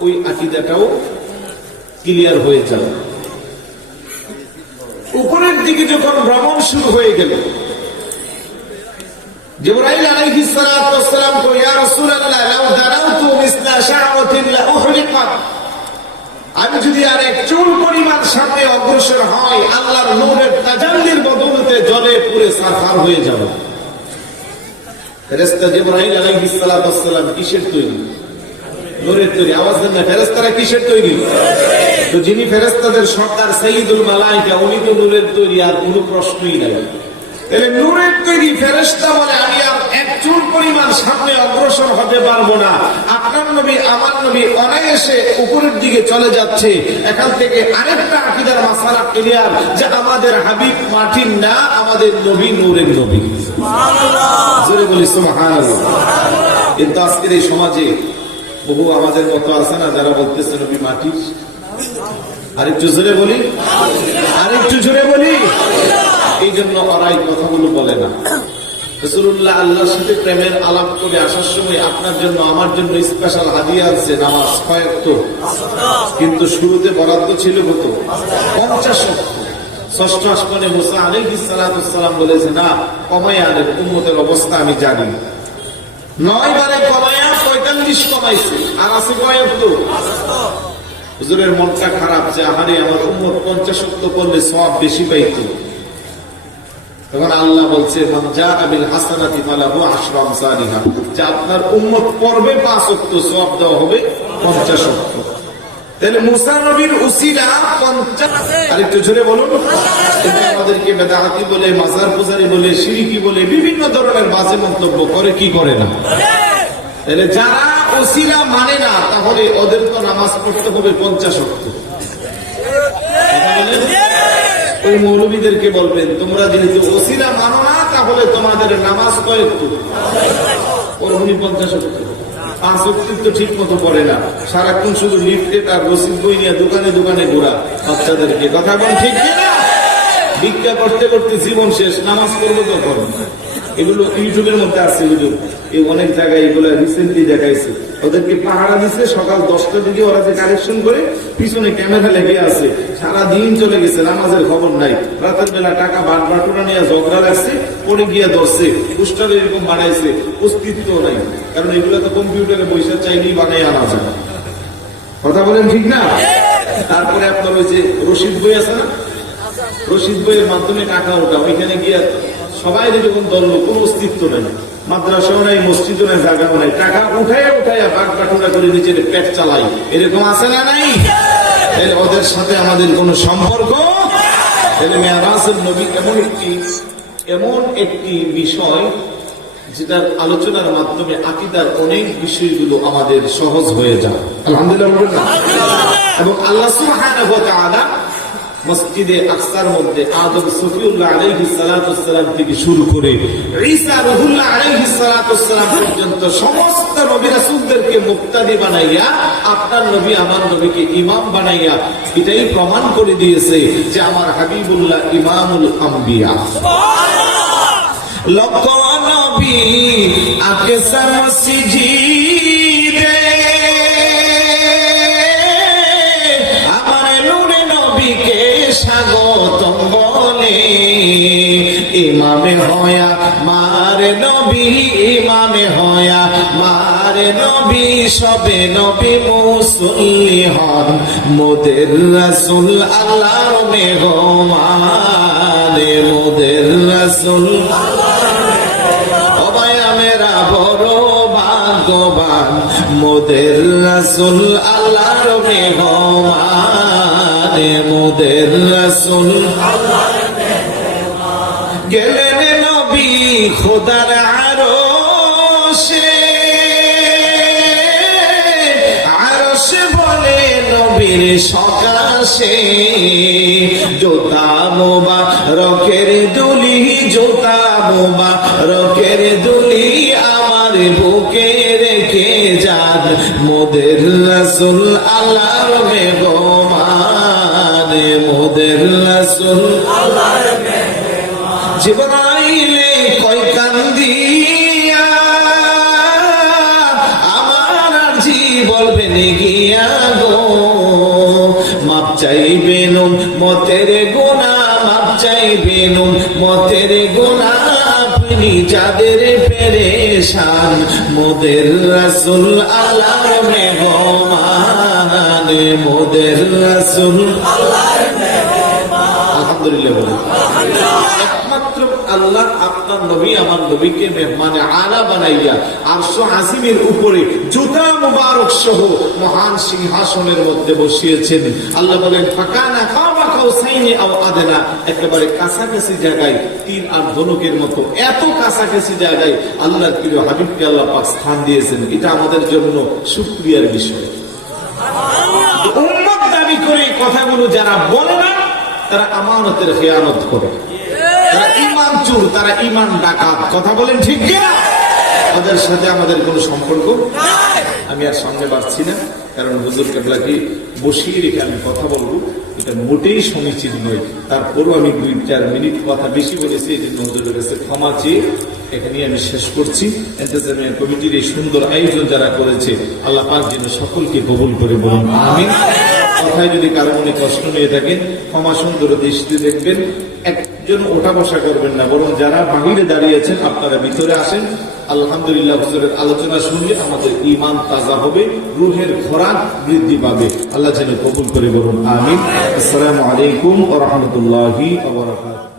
ওই আকিদাটাও ক্লিয়ার হয়ে যাবে উপরের দিকে যখন ভ্রমণ শুরু হয়ে গেল আমি যদি আর এক চুল পরিমাণ সামনে অগ্রসর হয় আল্লাহর নূরের তাজাল্লির বদৌলতে জলে পুরে সারখার হয়ে যাব। ফেরেশতা জিবরাইল আলাইহিস কিসের তৈরি? নূরের তৈরি আওয়াজ দেন না ফেরেশতারা কিসের তৈরি? তো যিনি ফেরেশতাদের সর্দার সাইয়্যিদুল মালাইকা উনি তো নূরের তৈরি আর কোনো প্রশ্নই নাই। তাহলে নূরের তৈরি ফেরেশতা বলে আমি আর এক চুল পরিমাণ সামনে অগ্রসর হতে পারব না। আপনার নবী আমার নবী অনায়াসে উপরের দিকে চলে যাচ্ছে। এখান থেকে আরেকটা আকিদার মাসালা ক্লিয়ার যে আমাদের হাবিব মাটির না আমাদের নবী নূরের নবী। জোরে বলি সুবহানাল্লাহ। কিন্তু আজকের এই সমাজে বহু আমাদের মতো আছে না, যারা বলতেছে নবী মাটির আরেকটু জোরে বলি? আরেকটু জোরে বলি? এই জন্য ওরা এই কথাগুলো বলে না। রসুল্লাহ আল্লাহর সাথে প্রেমের আলাপ করে আসার সময় আপনার জন্য, আমার জন্য স্পেশাল হাদিয়া আছে, নামাজ কিন্তু শুরুতে বরাদ্দ ছিল কত? পঞ্চাশ ষষ্ঠ আসমানে সালাম বলেছে, না কমাই আনেন অবস্থা আমি জানি। নয় কমাইছে। আর আছে হুজুরের মনটা খারাপ যে, আহারে, আমার পঞ্চাশ করলে সব বেশি পাইতো। তখন আল্লাহ বলছে আপনার পর্বে পাঁচ অক্ত, সওয়াব দেওয়া হবে 50 অক্ত। তাহলে উসিলা 50 আরেকটু জোরে বলুন। আমাদেরকে বেদাহাতি বলে, মাজার পূজারি বলে শিরকি বলে, বিভিন্ন ধরনের বাজে মন্তব্য করে, কি করে না? তাহলে যারা ওসিলা মানে না, তাহলে ওদের তো নামাজ পড়তে হবে পঞ্চাশ বলেন? ওই মৌলবীদেরকে বলবেন, তোমরা যেহেতু ওসিলা মানো না, তাহলে তোমাদের নামাজ কয়েক পরমনি পঞ্চাশ অক্ত। পাঁচ তো ঠিক মতো পড়ে না। সারাক্ষণ শুধু লিফটে তার রসিদ বই নিয়ে দোকানে দোকানে ঘোরা, বাচ্চাদেরকে। কথা বল ঠিক ভিক্ষা করতে করতে জীবন শেষ, নামাজ করব তখন। এগুলো ইউটিউবের মধ্যে আছে হুজুর। এই অনেক জায়গায় এগুলো রিসেন্টলি দেখাইছে। ওদেরকে পাহারা দিচ্ছে সকাল দশটার দিকে ওরা যে কালেকশন করে, পিছনে ক্যামেরা লেগে আছে। সারা দিন চলে গেছে, নামাজের খবর নাই। রাতের বেলা টাকা বাট বাটুরা নিয়ে ঝগড়া লাগছে পরে গিয়ে ধরছে। পোস্টার এরকম বানাইছে অস্তিত্ব নাই। কারণ এগুলো তো কম্পিউটারে পয়সা চাইলেই বানাই আনা যায়। কথা বলেন ঠিক না? তারপরে আপনার ওই যে রশিদ বই আছে না? রশিদ বইয়ের মাধ্যমে টাকা ওঠা ওইখানে গিয়ে সবাই যখন ধরলো কোনো অস্তিত্ব নেই। মাদ্রাসাও নাই মসজিদও নাই জায়গাও নাই। টাকা উঠায় উঠায় বাঘ কাটুরা করে নিজের পেট চালাই। এরকম আছে না নাই? তাহলে ওদের সাথে আমাদের কোনো সম্পর্ক? তাহলে মেয়ারাজের নবী এমন একটি এমন একটি বিষয় যেটার আলোচনার মাধ্যমে আকিদার অনেক বিষয়গুলো আমাদের সহজ হয়ে যায়। আলহামদুলিল্লাহ। এবং আল্লাহ সুবহানাহু ওয়া তাআলা মসজিদে আকসার মধ্যে আদম সফিউল্লাহ আলাইহিস সালাতু ওয়াসসালাম থেকে শুরু করে ঈসা রুহুল্লাহ আলাইহিস সালাতু ওয়াসসালাম পর্যন্ত সমস্ত নবী রাসূলদেরকে মুক্তাদি বানাইয়া আপনার নবী আমার নবীকে ইমাম বানাইয়া এটাই প্রমাণ করে দিয়েছে যে আমার হাবিবুল্লাহ ইমামুল আম্বিয়া। লক্ষ নবী আকসার মসজিদে হয়া মারে নবী, সবে নবী মুসল্লি হন। মোদের রাসূল আল্লাহর মোদের রাসূল। মোদের রাসূল আল্লাহর মোদের গেলেন নবী খোদার আরশে আরশে। নবীর সকাশে, জোতা মোবা রকের দুলি, জোতা মোবা রকের দুলি আমার বুকে রেখে যান। মোদের রসুল আল্লাহর মেঘমানে মোদের রসুল জীবনাইলে কয় কান্দিয়া, আমার জি বলবেন গিয়া। চাইবেন মতের গোনা মাপ চাইবেন মতের গোনা আপনি যাদের পেরেশান, মোদের রাসুল আলার মেহমান, মোদের রাসুল আল্লাহ সিংহাসনের মধ্যে বসিয়েছেন। আল্লাহ বলেন, ফাঁকানা একেবারে কাছাকাছি জায়গায় আর ধনুকের মতো এত কাছাকাছি জায়গায় আল্লাহর প্রিয় হাবিবকে আল্লাহ স্থান দিয়েছেন। এটা আমাদের জন্য সুক্রিয়ার বিষয়। উম্মত দাবি করে কথাগুলো যারা বলে তারা আমানতের খেয়ানত করে। তারা ইমান চুর, তারা ইমান ডাকাত। কথা বলেন ঠিক তাদের সাথে আমাদের কোনো সম্পর্ক আমি আর সামনে পাচ্ছি না, কারণ হুজুর কেবলাকে বসিয়ে রেখে আমি কথা বলব? এটা মোটেই সমীচীন নয়। তারপরও আমি দুই, চার মিনিট কথা বেশি বলেছি এই জন্য হুজুরের কাছে ক্ষমা চেয়ে এখানেই আমি শেষ করছি। এন্টারটেনমেন্ট কমিটির এই সুন্দর আয়োজন যারা করেছে, আল্লাহ পাক যেন সকলকে কবুল করে বলুন। আমিন। কথায় যদি কারও মনে কষ্ট নিয়ে থাকেন, ক্ষমা সুন্দর দৃষ্টি দেখবেন, একজন ওঠা বসা করবেন না, বরং যারা বাহিরে দাঁড়িয়েছেন আপনারা ভিতরে আসেন। আলহামদুলিল্লাহ, হুজুরের আলোচনা শুনলে আমাদের ইমান তাজা হবে, রুহের ঘোরা বৃদ্ধি পাবে। আল্লাহ যেন কবুল করে বলুন, আমিন। আসসালামু আলাইকুম ওয়া রাহমাতুল্লাহি ওয়া বারাকাতুহু।